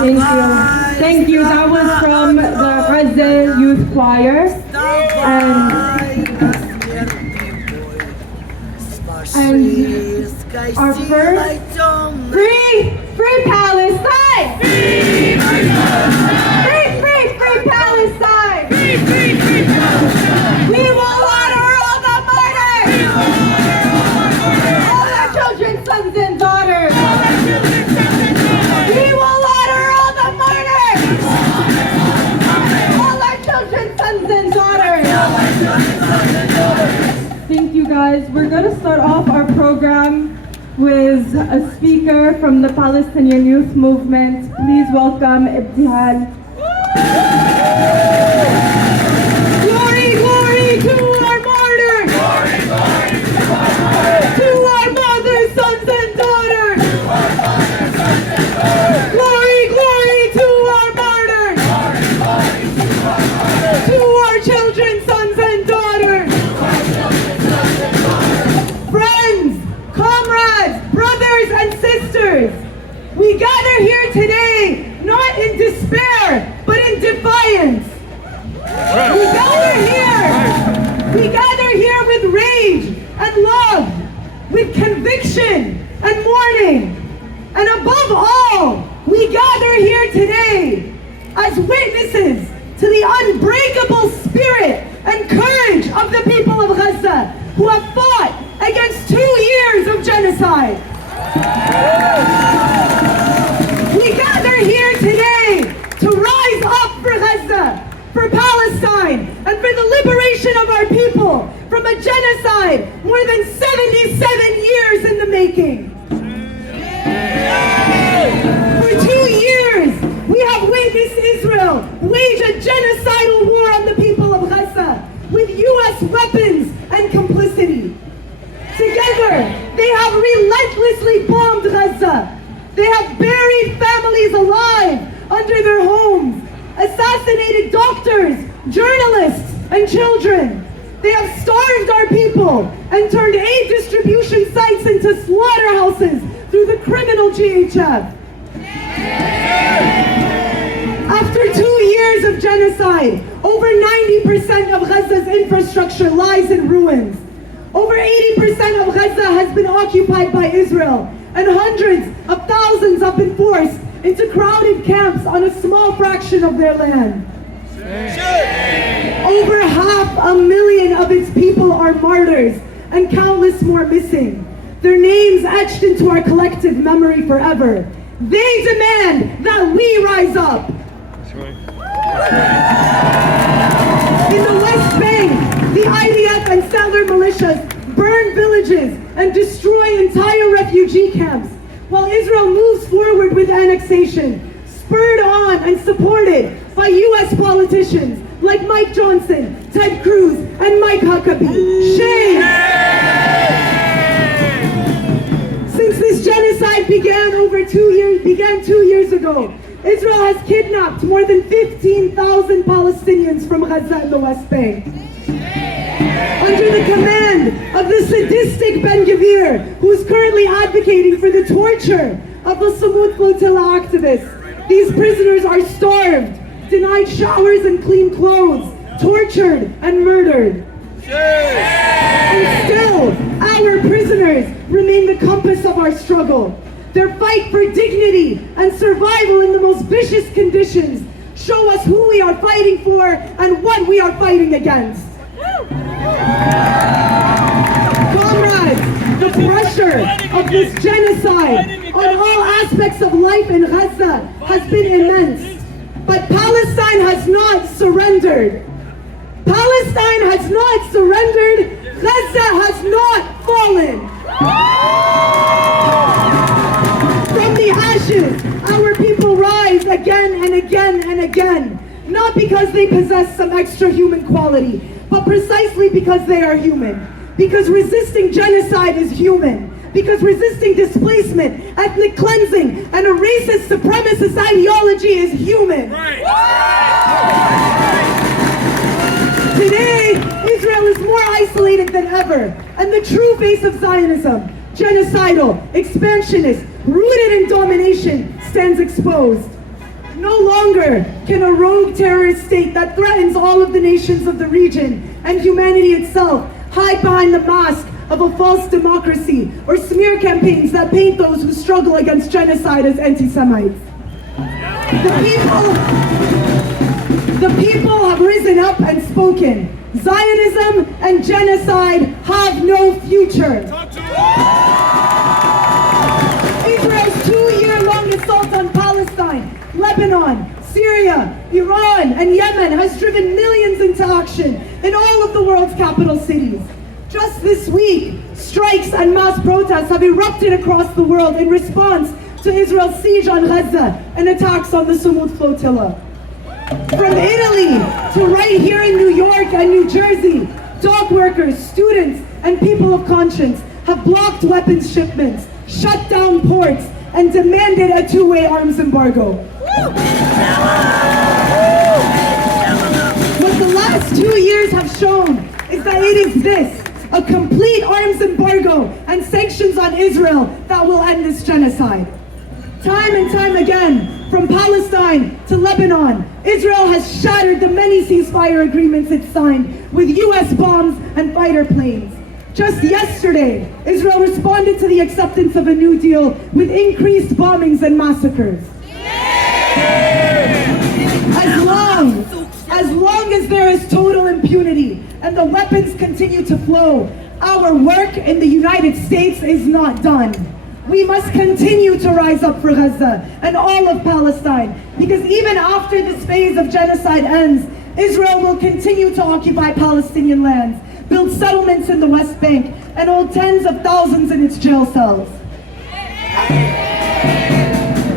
Thank you. Thank you. That was from the Gaza Youth Choir. And our first, free Palestine! Free Palestine! Free Palestine! We will honor all the martyrs! All our children, sons and daughters! We will honor all the martyrs! All our children, sons and daughters! Thank you guys. We're going to start off our program with a speaker from the Palestinian Youth Movement. Please welcome Ibtihal. Glory, glory to our martyrs! Glory, glory to our martyrs! To our mothers, sons and daughters! To our mothers, sons and daughters! Glory, glory to our martyrs! Glory, glory to our martyrs! To our children, sons and daughters! To our children, sons and daughters! Friends, comrades, brothers and sisters, we gather here today not in despair, but in defiance. We gather here with rage and love, with conviction and mourning. And above all, we gather here today as witnesses to the unbreakable spirit and courage of the people of Gaza who have fought against 2 years of genocide. We gather here today to rise up for Gaza, for Palestine, and for the liberation of our people from a genocide more than 77 years in the making. For 2 years, we have witnessed Israel wage a genocidal war on the people of Gaza with US weapons and complicity. Together, they have relentlessly bombed Gaza. They have buried families alive under their homes, assassinated doctors, journalists, and children. They have starved our people and turned aid distribution sites into slaughterhouses through the criminal GHF. After 2 years of genocide, over 90% of Gaza's infrastructure lies in ruins. Over 80% of Gaza has been occupied by Israel, and hundreds of thousands have been forced into crowded camps on a small fraction of their land. Over 500,000 of its people are martyrs, and countless more missing. Their names etched into our collective memory forever. They demand that we rise up. In the West Bank, the IDF and settler militias burn villages and destroy entire refugee camps, while Israel moves forward with annexation, spurred on and supported by US politicians like Mike Johnson, Ted Cruz, and Mike Huckabee. Shame! Since this genocide began 2 years ago, Israel has kidnapped more than 15,000 Palestinians from Gaza and the West Bank. Under the command of the sadistic Ben-Gvir, who is currently advocating for the torture of the Samud Flotilla activists, these prisoners are starved, denied showers and clean clothes, tortured and murdered. And still, our prisoners remain the compass of our struggle. Their fight for dignity and survival in the most vicious conditions show us who we are fighting for and what we are fighting against. Comrades, the pressure of this genocide on all aspects of life in Gaza has been immense. But Palestine has not surrendered. Palestine has not surrendered. Gaza has not fallen. From the ashes, our people rise again and again and again. Not because they possess some extra human quality, but precisely because they are human. Because resisting genocide is human. Because resisting displacement, ethnic cleansing, and a racist supremacist ideology is human. Today, Israel is more isolated than ever, and the true face of Zionism, genocidal, expansionist, rooted in domination, stands exposed. No longer can a rogue terrorist state that threatens all of the nations of the region and humanity itself hide behind the mask of a false democracy or smear campaigns that paint those who struggle against genocide as anti-Semites. The people have risen up and spoken. Zionism and genocide have no future. Israel's 2-year-long assault on Palestine, Lebanon, Syria, Iran, and Yemen has driven millions into action in all of the world's capital cities. Just this week, strikes and mass protests have erupted across the world in response to Israel's siege on Gaza and attacks on the Sumud flotilla. From Italy to right here in New York and New Jersey, dog workers, students, and people of conscience have blocked weapons shipments, shut down ports, and demanded a two-way arms embargo. What the last 2 years have shown is that it is this, a complete arms embargo and sanctions on Israel that will end this genocide. Time and time again, from Palestine to Lebanon, Israel has shattered the many ceasefire agreements it signed with US bombs and fighter planes. Just yesterday, Israel responded to the acceptance of a new deal with increased bombings and massacres. As long as there is total impunity and the weapons continue to flow, our work in the United States is not done. We must continue to rise up for Gaza and all of Palestine, because even after this phase of genocide ends, Israel will continue to occupy Palestinian lands, build settlements in the West Bank, and hold tens of thousands in its jail cells.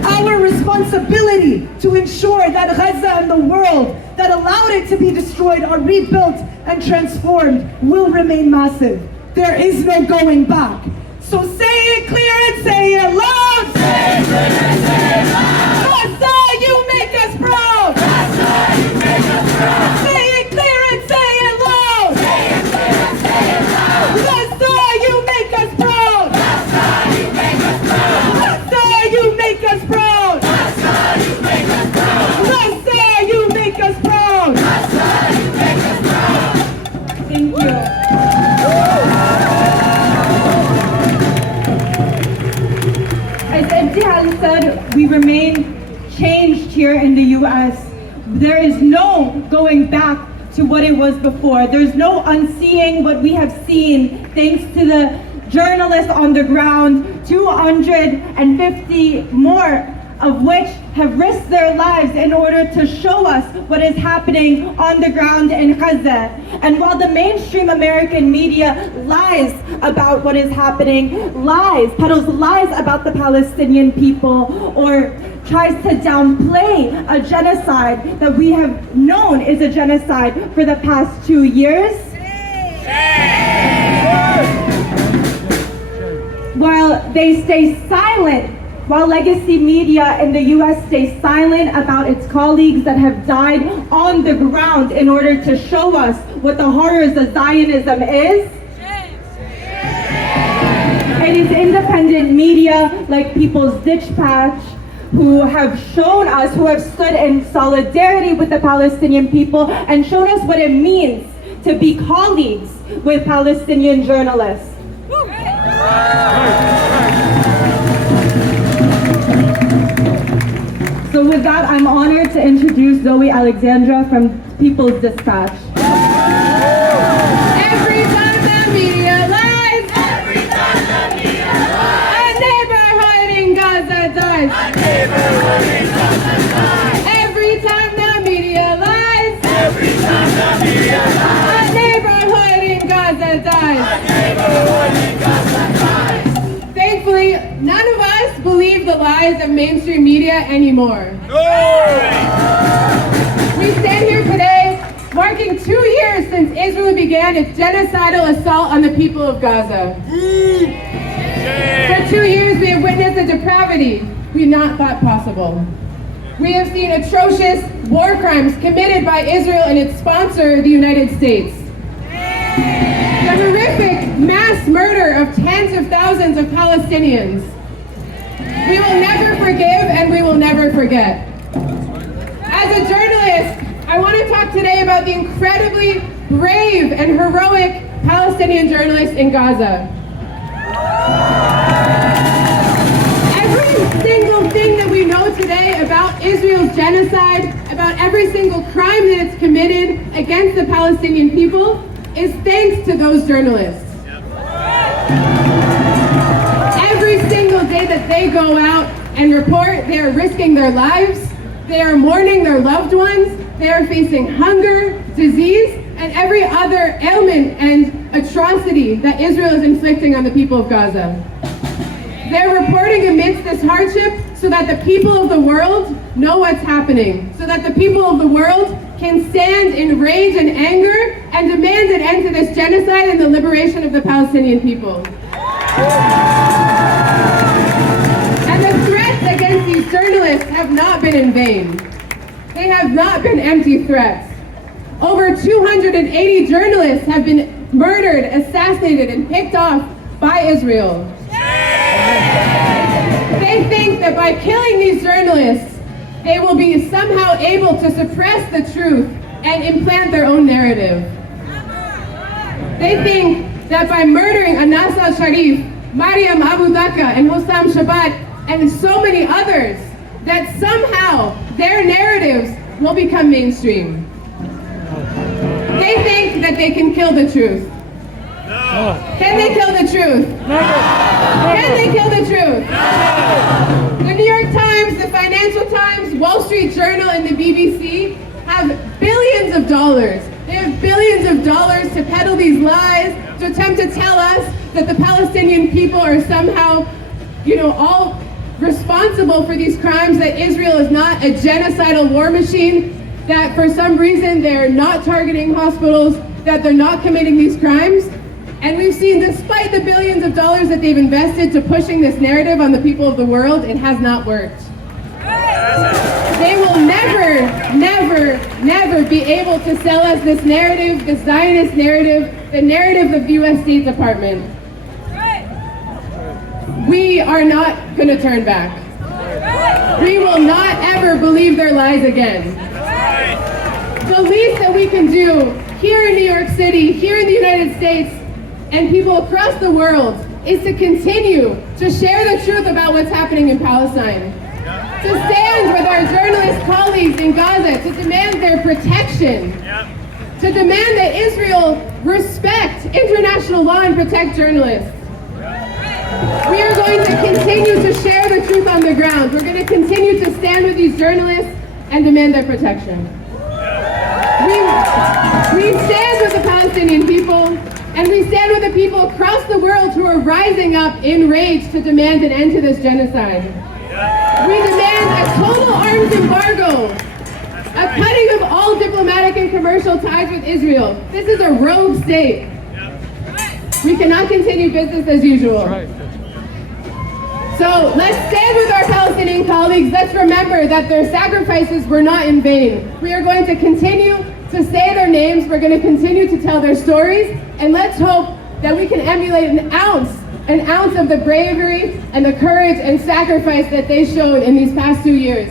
Our responsibility to ensure that Gaza and the world that allowed it to be destroyed are rebuilt and transformed will remain massive. There is no going back. So say it clear and say it loud. Say it clear and say it loud. Gaza, you make us proud. Gaza, you make us proud. Say it clear and say it loud. Say it clear and say it loud. Gaza, you make us proud. Gaza, you make us proud. Gaza, you make us proud. Gaza, you make us proud. Gaza, you make us proud. Gaza, you make us proud. Thank you. As Ibtihal said, we remain changed here in the U.S. There is no going back to what it was before. There's no unseeing what we have seen thanks to the journalists on the ground, 250 more of which have risked their lives in order to show us what is happening on the ground in Gaza. And while the mainstream American media lies about what is happening, peddles lies about the Palestinian people, or tries to downplay a genocide that we have known is a genocide for the past 2 years, while they stay silent, while legacy media in the US stay silent about its colleagues that have died on the ground in order to show us what the horrors of Zionism is, it is independent media like People's Dispatch who have shown us, who have stood in solidarity with the Palestinian people and shown us what it means to be colleagues with Palestinian journalists. So with that, I'm honored to introduce Zoe Alexandra from People's Dispatch. Every time the media lies, every time the media lies, a neighborhood in Gaza dies. A neighborhood in Gaza dies. Every time the media lies, every time the media lies, a neighborhood in Gaza dies. A neighborhood in Gaza dies. Thankfully, none of us believe the lies of mainstream media anymore. We stand here today marking 2 years since Israel began its genocidal assault on the people of Gaza. For 2 years we have witnessed a depravity we not thought possible. We have seen atrocious war crimes committed by Israel and its sponsor, the United States. The horrific mass murder of tens of thousands of Palestinians. We will never forgive and we will never forget. today about the incredibly brave and heroic Palestinian journalists in Gaza. Every single thing that we know today about Israel's genocide, about every single crime that it's committed against the Palestinian people, is thanks to those journalists. Every single day that they go out and report, they are risking their lives, they are mourning their loved ones, they are facing hunger, disease, and every other ailment and atrocity that Israel is inflicting on the people of Gaza. They're reporting amidst this hardship so that the people of the world know what's happening, so that the people of the world can stand in rage and anger and demand an end to this genocide and the liberation of the Palestinian people. And the threats against these journalists have not been in vain. They have not been empty threats. Over 280 journalists have been murdered, assassinated, and picked off by Israel. They think that by killing these journalists, they will be somehow able to suppress the truth and implant their own narrative. They think that by murdering Anas al-Sharif, Mariam Abu Dhaka, and Hossam Shabbat, and so many others, that somehow their narratives will become mainstream. They think that they can kill the truth. No. Can they kill the truth? No. Can they kill the truth? No. The New York Times, the Financial Times, Wall Street Journal, and the BBC have billions of dollars. They have billions of dollars to peddle these lies, to attempt to tell us that the Palestinian people are somehow, all responsible for these crimes, that Israel is not a genocidal war machine, that for some reason they're not targeting hospitals, that they're not committing these crimes. And we've seen, despite the billions of dollars that they've invested to pushing this narrative on the people of the world, it has not worked. They will never, never, never be able to sell us this narrative, this Zionist narrative, the narrative of the U.S. State Department. We are not going to turn back. We will not ever believe their lies again. The least that we can do here in New York City, here in the United States, and people across the world is to continue to share the truth about what's happening in Palestine. To stand with our journalist colleagues in Gaza to demand their protection. To demand that Israel respect international law and protect journalists. We are going to continue to share the truth on the ground. We're going to continue to stand with these journalists and demand their protection. We stand with the Palestinian people, and we stand with the people across the world who are rising up in rage to demand an end to this genocide. We demand a total arms embargo, a cutting of all diplomatic and commercial ties with Israel. This is a rogue state. We cannot continue business as usual. So let's stand with our Palestinian colleagues. Let's remember that their sacrifices were not in vain. We are going to continue to say their names. We're going to continue to tell their stories. And let's hope that we can emulate an ounce of the bravery and the courage and sacrifice that they showed in these past 2 years.